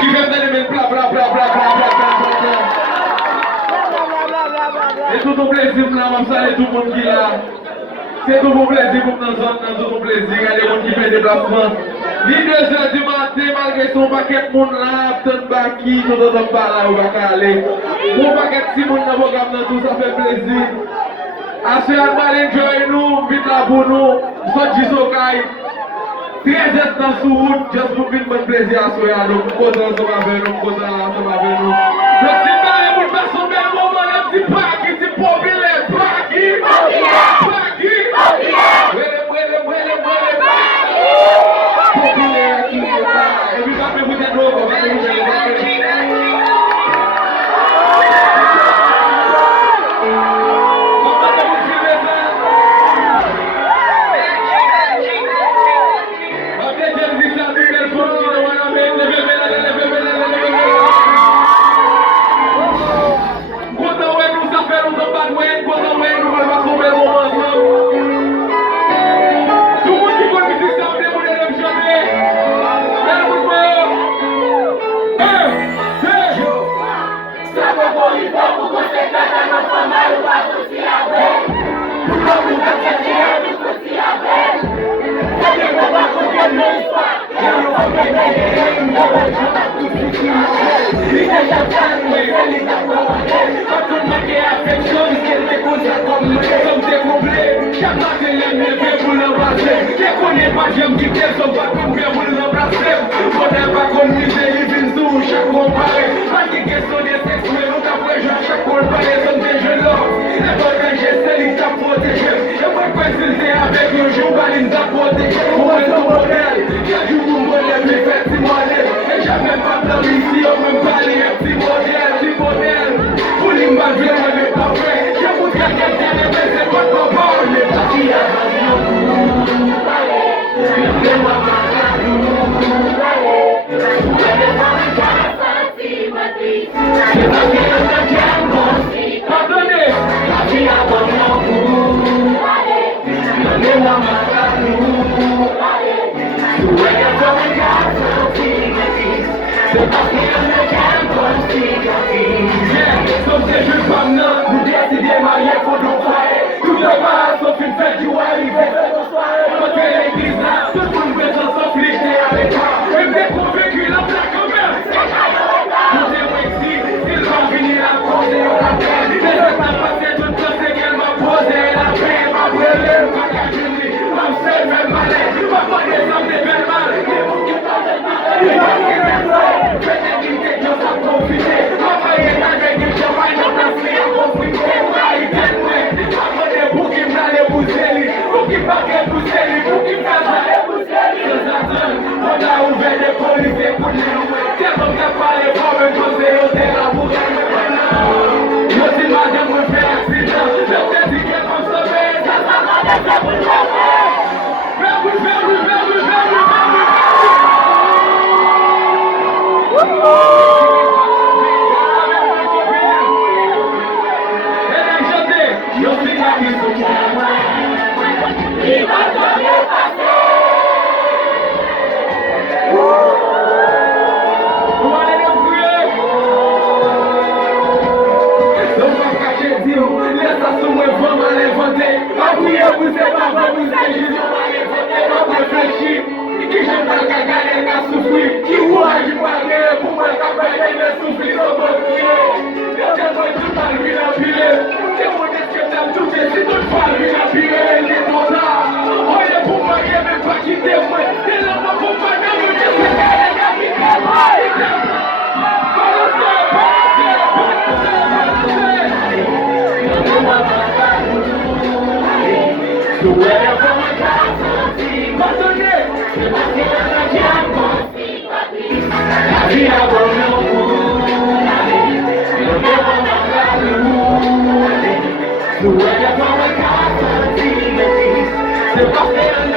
qui vient de les mettre bla bla bla bla bla bla bla bla. Et tout ton plaisir là, je salue tout le monde qui est là. C'est tout mon plaisir pour nous entendre, tout mon plaisir. Il y a des gens qui font des déplacements. Il 2 h du matin, malgré son paquet de monde là, tout le baki, tout le monde pas là, on va aller. Mon paquet de monde dans le programme, tout ça fait plaisir. Assez à enjoy nous, vite là pour nous, soit du socaï. 13 ans dans sous route, juste pour faire bon plaisir à soi, donc content ensemble avec nous, content ensemble avec nous. Donc si vous avez une personne bien moment, le petit paquet, c'est populaire, paquet, paquet, populaire qui est là. Et puis après vous êtes lourd, vous allez vous dire. Não é a tua casa, sim, mas